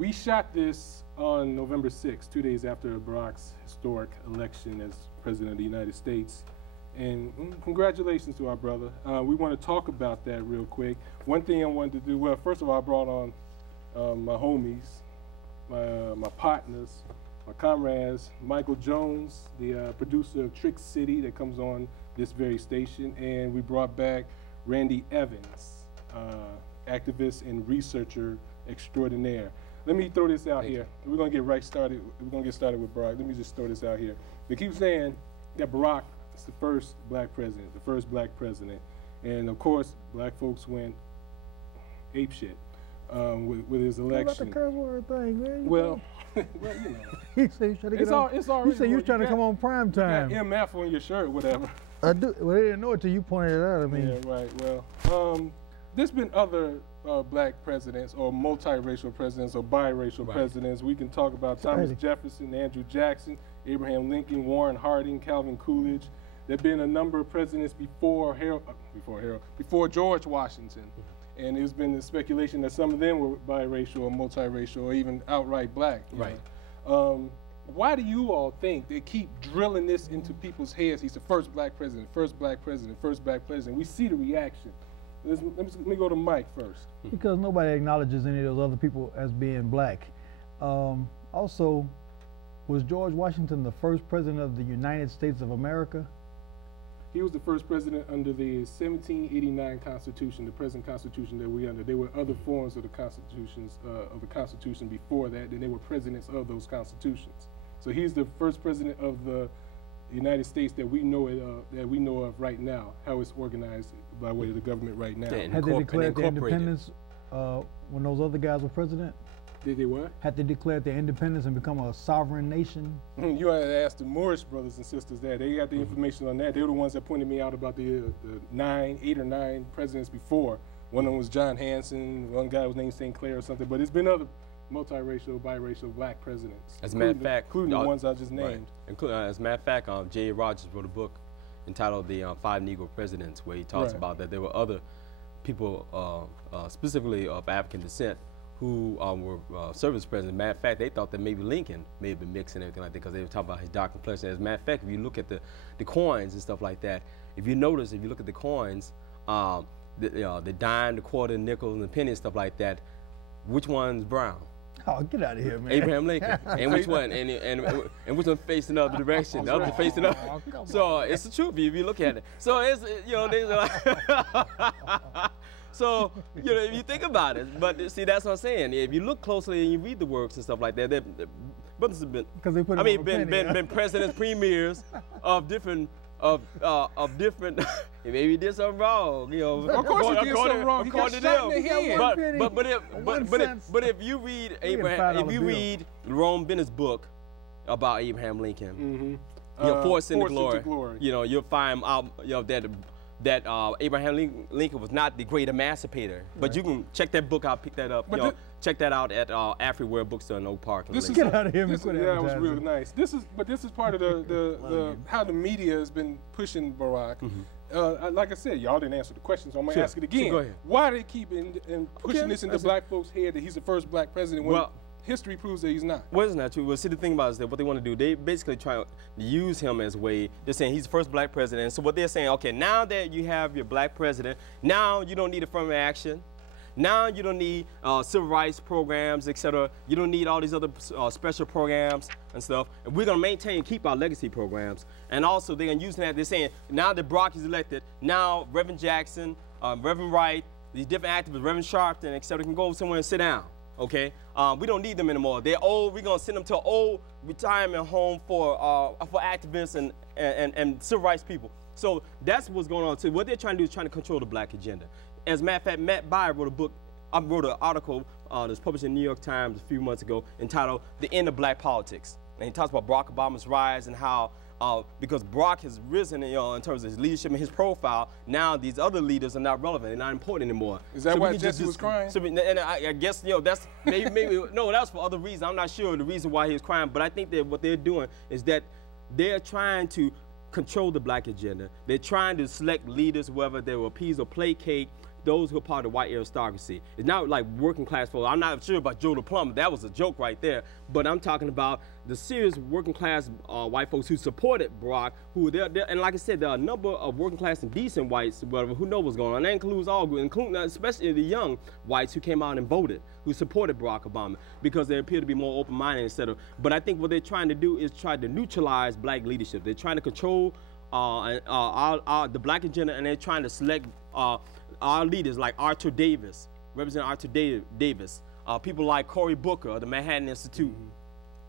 We shot this on November 6th, 2 days after Barack's historic election as President of the United States. And congratulations to our brother. We want to talk about that real quick. One thing I wanted to do, well, first of all, I brought on my homies, my partners, my comrades, Michael Jones, the producer of Trick City that comes on this very station, and we brought back Randy Evans, activist and researcher extraordinaire. Let me throw this out here. We're gonna get right started. We're gonna get started with Barack. Let me just throw this out here. They keep saying that Barack is the first black president, and of course, black folks went apeshit with his election. What about the curse word thing, man? Well, well, you know. He said you said you was trying to come on prime time. You got MF on your shirt, whatever. I do. Well, they didn't know it till you pointed it out. I mean. Yeah, right. Well, there's been other black presidents, or multiracial presidents, or biracial presidents. We can talk about Thomas Jefferson, Andrew Jackson, Abraham Lincoln, Warren Harding, Calvin Coolidge. There've been a number of presidents before George Washington. And there's been the speculation that some of them were biracial or multiracial or even outright black. Right. Why do you all think they keep drilling this into people's heads? He's the first black president, first black president, first black president. We see the reaction. Let me go to Mike first. Because nobody acknowledges any of those other people as being black. Also, was George Washington the first president of the United States of America? He was the first president under the 1789 Constitution, the present Constitution that we're under. There were other forms of the constitutions of the Constitution before that, and they were presidents of those constitutions. So he's the first president of the United States that we know of right now, how it's organized by way of the government right now. Had they declared their independence when those other guys were president? Did they what? Had they declared their independence and become a sovereign nation? You had to ask the Moorish brothers and sisters that. They got the information on that. They were the ones that pointed me out about the 8 or 9 presidents before. One of them was John Hanson, one guy was named St. Clair or something, but it's been other multiracial, biracial black presidents. As a matter of fact, including the ones I just named. Right. As a matter of fact, J. Rogers wrote a book entitled The 5 Negro Presidents, where he talks about that there were other people, specifically of African descent, who were service presidents. Matter of fact, they thought that maybe Lincoln may have been mixed and everything like that because they were talking about his dark complexion. As a matter of fact, if you look at the coins and stuff like that, if you notice, if you look at the coins, the dime, the quarter, the nickel, and the penny and stuff like that, which one's brown? Oh, get out of here, man. Abraham Lincoln. And which one? And which one facing the other direction? The other facing up. So it's the truth if you look at it. So it's, you know, there's like so, you know, if you think about it, but see, that's what I'm saying. If you look closely and you read the works and stuff like that, brothers have been, been presidents, premiers of different, maybe did something wrong, you know. Of course he did something wrong. He got shot in the head. But if you read read Rome Bennett's book about Abraham Lincoln, you know, Force into Glory, you know, you'll find out, you know, that Abraham Lincoln was not the great emancipator. But you can check that book out, pick that up. Check that out at Afriware Bookstore in Oak Park. Get out of here, yeah, it was really nice. This is part of the how the media has been pushing Barack. Like I said, y'all didn't answer the question, so I'm gonna ask it again. Go ahead. Why do they keep pushing this into black folks' head that he's the first black president when history proves that he's not? Well, it's not true. Well, see, the thing about it is that what they want to do, they basically try to use him as a way. They're saying he's the first black president. So what they're saying, okay, now that you have your black president, now you don't need affirmative action. Now you don't need civil rights programs, etc. You don't need all these other special programs and stuff. And we're going to maintain and keep our legacy programs. And also they're going to use that. They're saying now that Barack is elected, now Reverend Jackson, Reverend Wright, these different activists, Reverend Sharpton, etc. can go somewhere and sit down. Okay, we don't need them anymore. They're old. We're gonna send them to an old retirement home for activists and civil rights people. So that's what's going on too. What they're trying to do is trying to control the black agenda. As a matter of fact, Matt Byer wrote a book. I wrote an article that's published in the New York Times a few months ago entitled "The End of Black Politics," and he talks about Barack Obama's rise and how. Because Barack has risen, you know, in terms of his leadership and his profile, now these other leaders are not relevant. They're not important anymore. Is that why Jesse was crying? So, and I guess, you know, that's maybe no, that's for other reasons. I'm not sure the reason why he was crying, but I think that what they're doing is that they're trying to control the black agenda. They're trying to select leaders, whether they will appease or placate those who are part of the white aristocracy. It's not like working class folks. I'm not sure about Joe the Plumber. That was a joke right there. But I'm talking about the serious working class white folks who supported Barack, who there, and like I said, there are a number of working class and decent whites, whatever, who know what's going on. That includes all groups, including especially the young whites who came out and voted, who supported Barack Obama, because they appear to be more open-minded instead of. But I think what they're trying to do is try to neutralize black leadership. They're trying to control the black agenda, and they're trying to select our leaders like Arthur Davis, Representative Arthur Davis, people like Cory Booker of the Manhattan Institute,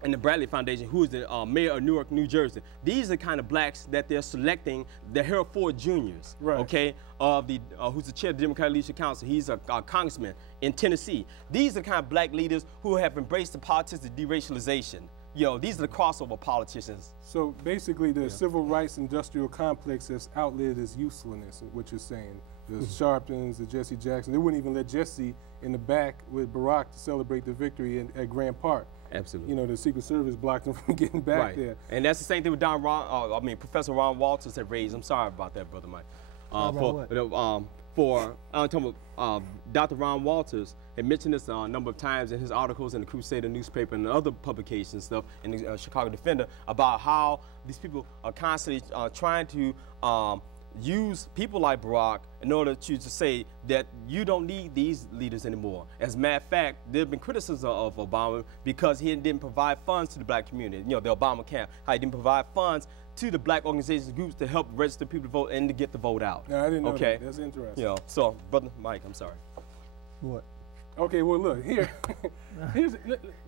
and the Bradley Foundation, who is the mayor of Newark, New Jersey. These are the kind of blacks that they're selecting, the Hereford Juniors, right. Okay, of the who's the chair of the Democratic Leadership Council. He's a congressman in Tennessee. These are the kind of black leaders who have embraced the politics of deracialization. These are the crossover politicians. So basically, the civil rights industrial complex has outlived its usefulness, what you're saying. The Sharptons, the Jesse Jackson, they wouldn't even let Jesse in the back with Barack to celebrate the victory at Grant Park. Absolutely. The Secret Service blocked him from getting back there. And that's the same thing with Professor Ron Walters had raised. I'm sorry about that, Brother Mike. I'm talking about Dr. Ron Walters had mentioned this a number of times in his articles in the Crusader newspaper and other publications and stuff in the Chicago Defender about how these people are constantly trying to use people like Barack in order to say that you don't need these leaders anymore. As a matter of fact, there have been criticism of Obama because he didn't provide funds to the black community, the Obama camp, how he didn't provide funds to the black organizations and groups to help register people to vote and to get the vote out. No, I didn't know that. That's interesting. So, Brother Mike, I'm sorry. What? Okay, well, look, you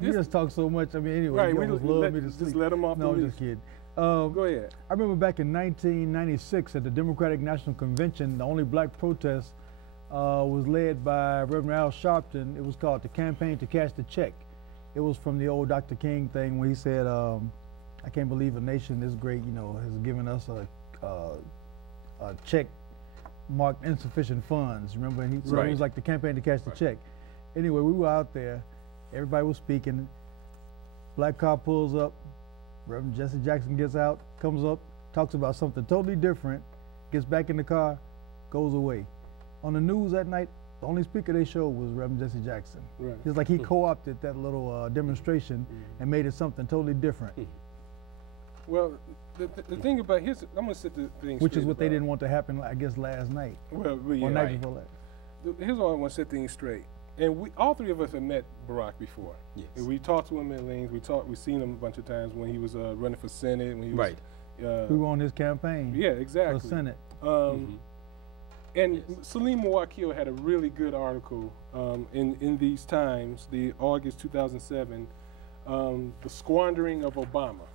just talk so much. I mean, anyway, right, you almost love me to sleep. Just let him off the leash. No, just kidding. Go ahead. I remember back in 1996 at the Democratic National Convention, the only black protest was led by Reverend Al Sharpton. It was called the Campaign to Cash the Check. It was from the old Dr. King thing where he said, I can't believe a nation this great, has given us a check marked insufficient funds. Remember, so it was like the Campaign to Cash the Check. Anyway, we were out there, everybody was speaking, black car pulls up, Reverend Jesse Jackson gets out, comes up, talks about something totally different, gets back in the car, goes away. On the news that night, the only speaker they showed was Reverend Jesse Jackson. Right. It's like he co-opted that little demonstration and made it something totally different. Well, the thing about I'm going to set the thing Which straight is what they about. didn't want to happen, I guess, last night. Well, or yeah, night before last. Here's what I want to set things straight. And all three of us have met Barack before. Yes. And we talked to him at Lanes. We've seen him a bunch of times when he was running for Senate. When he was, we were on his campaign. Yeah, exactly. For Senate. And Salim Mawakil had a really good article in these times, the August 2007, the squandering of Obama.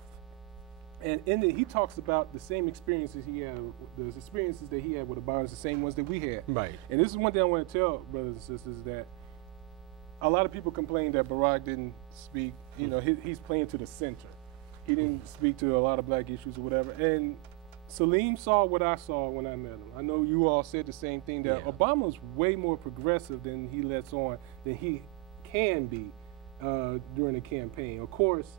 And in it, he talks about the same experiences he had, the experiences that he had with Obama is the same ones that we had. Right. And this is one thing I want to tell brothers and sisters, that a lot of people complain that Barack didn't speak, he's playing to the center. He didn't speak to a lot of black issues or whatever. And Salim saw what I saw when I met him. I know you all said the same thing, that Obama's way more progressive than he lets on, than he can be during the campaign. Of course,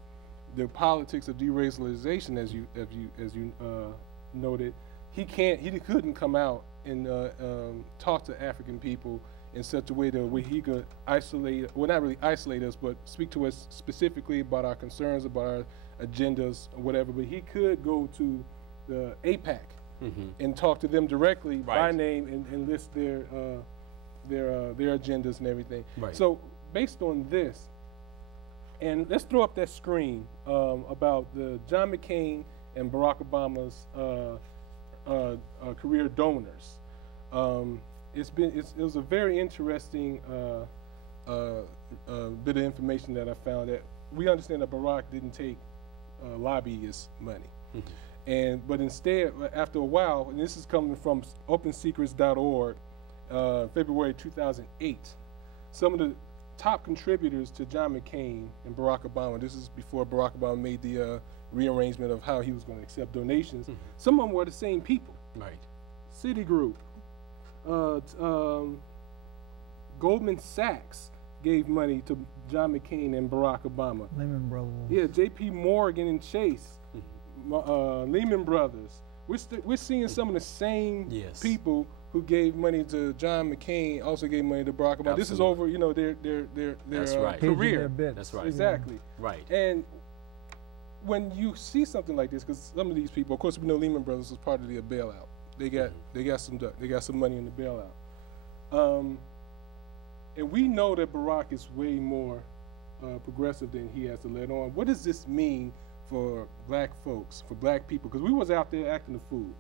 the politics of deracialization, as you noted, he couldn't come out and talk to African people in such a way that he could isolate, well, not really isolate us, but speak to us specifically about our concerns, about our agendas or whatever. But he could go to the APAC and talk to them directly by name and list their agendas and everything. Right. So based on this, and let's throw up that screen about the John McCain and Barack Obama's career donors. It was a very interesting bit of information that I found, that we understand that Barack didn't take lobbyist money. But instead, after a while, and this is coming from OpenSecrets.org, February 2008, some of the top contributors to John McCain and Barack Obama, this is before Barack Obama made the rearrangement of how he was going to accept donations, some of them were the same people. Right. Citigroup, Goldman Sachs gave money to John McCain and Barack Obama. Lehman Brothers. Yeah, J.P. Morgan and Chase, Lehman Brothers. We're seeing some of the same people who gave money to John McCain also gave money to Barack Obama. Absolutely. This is over, you know, their That's right. career. That's right. Exactly. Right. And when you see something like this, because some of these people, of course, we know Lehman Brothers was part of their bailout. They got some money in the bailout. And we know that Barack is way more progressive than he has to let on. What does this mean for black folks, for black people? Because we was out there acting the fool.